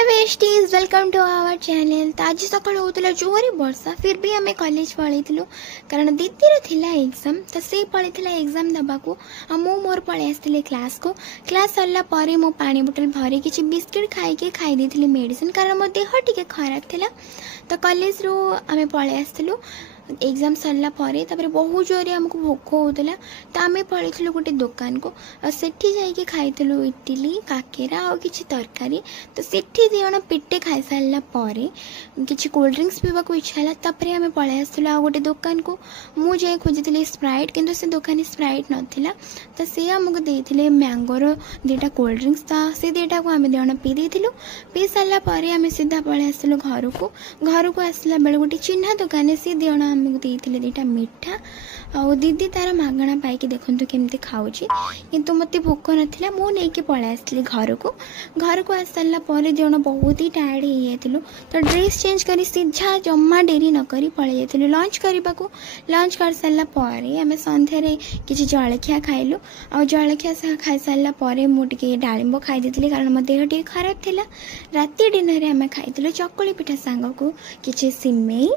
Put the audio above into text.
Hello besties, welcome to our channel. तो आज सकाल होता जोरी वर्षा, फिर भी आम कॉलेज पलैलु कारण दीदी थिला एग्जाम। तो से पलैला एग्जाम देवाक मोर पलि आसती क्लास को। क्लास सरला पर मो पानी बोतल भरी किसी बिस्किट खाई मेडिसिन कारण मो देह टिके खराब थिला। तो कॉलेज रू आम पलि आसलु एग्जाम सरला पर बहुत जोरे आमको भोक होता। तो आम पलैलु गोटे दुकान को सेठी जाइए खाइलु इडली काकेरा और किसी तरकारी। तो सेठी दिजण पेटे खाई सारा पर किसी कोल्ड ड्रिंक्स पीवा इच्छा है। तापर आम पलि आसलु आ गोटे दुकान को। मुझे खोजी स्प्राइट किंतु से दुकानी स्प्राइट नाला। तो सी आमको देते मैंगोर दुटा कोल्ड ड्रिंक्स। तो से दुटा को आम दिजण पी देलु। पी सारापर आम सीधा पलि आसलु घर को आसला बेले गोटे चिन्हा दुकान से दिजण आमको देते दुटा मिठा आ दीदी तार मागणा पाई देखु केमती खाऊँगी किंतु मत भोक नाला। मुझे पलि आसली घर को आस सारा पर जन बहुत ही टायर्ड हो जाइलु। तो ड्रेस चेंज कर सीधा जमा डेरी नक पलि जाइलु लंच करने को। लंच कर सारा पर आम सन्धारे किसी जलखिया खाइलु आ जलखिया खाई सारा पर मुझे डालिंब खाई कारण मो देह टे खराब थिला। राति डिनर आम खाइलु चकुली पिठा सांग को किसी सिमेई